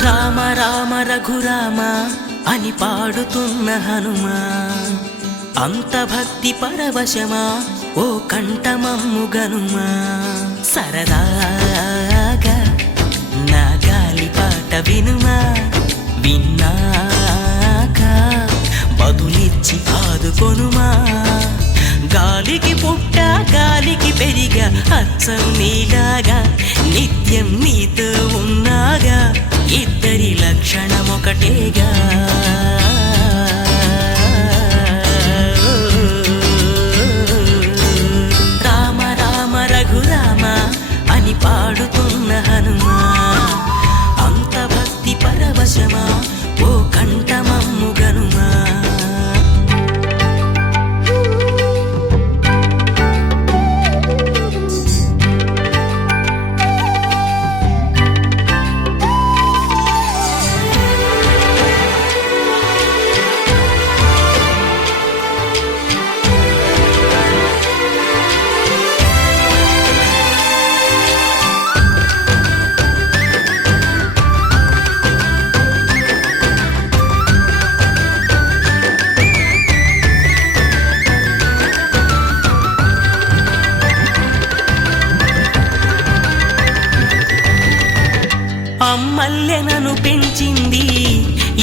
రామ రామ రఘురామ అని పాడుతున్న హనుమా, అంత భక్తి పరవశమా ఓ కంఠమమ్ము గనుమా. సరదాగా నా గాలి పాట వినుమా, విన్నాక బదులిచ్చి ఆదుకొనుమా. గాలికి పుట్ట గాలికి పెరిగా అచ్చం నీలాగా, నిత్యం నీతో ఉన్నాగా, ఇద్దరి లక్షణం ఒకటేగా. రామ రామ రఘురామ అని పాడుతున్న హనుమా, అంత భక్తి పరవశమా ఓ కంఠమమ్ము గనుమా. అమ్మల్లె నన్ను పెంచింది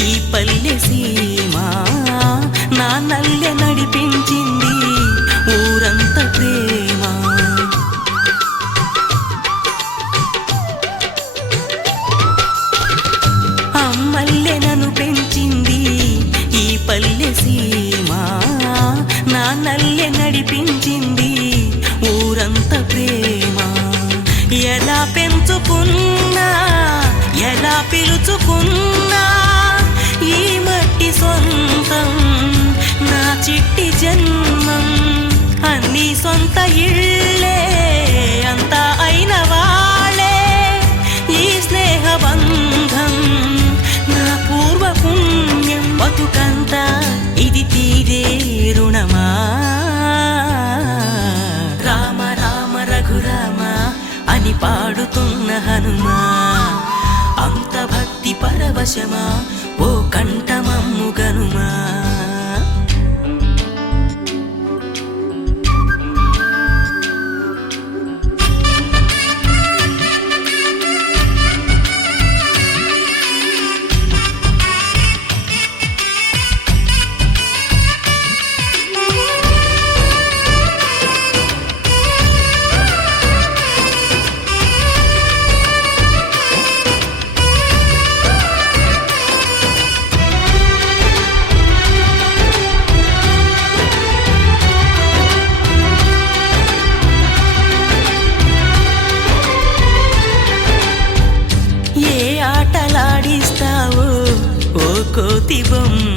ఈ పల్లె సీమ, నాన్నల్లె నడిపించింది ఊరంత ప్రేమ. అమ్మల్లె నన్ను పెంచింది ఈ పల్లె సీమ, నాన్నల్లె నడిపించింది ఊరంత ప్రేమ. ఎలా పెంచుకున్నా ఎలా పిలుచుకున్నా ఈ మట్టి సొంతం నా చిట్టి జన్మం. అన్ని సొంత ఇళ్ళే అంతా అయిన వాళ్ళే ఈ స్నేహ బంధం నా పూర్వ పుణ్యం. బతుకంతా ఇది తీరే రుణమా. రామ రామ రఘురామ అని పాడుతున్న హనుమా, అంత భక్తి పరవశమా ఓ కంఠమమ్ము గనుమా. ఆటలాడిస్తావో ఓ కోతి బొమ్మ.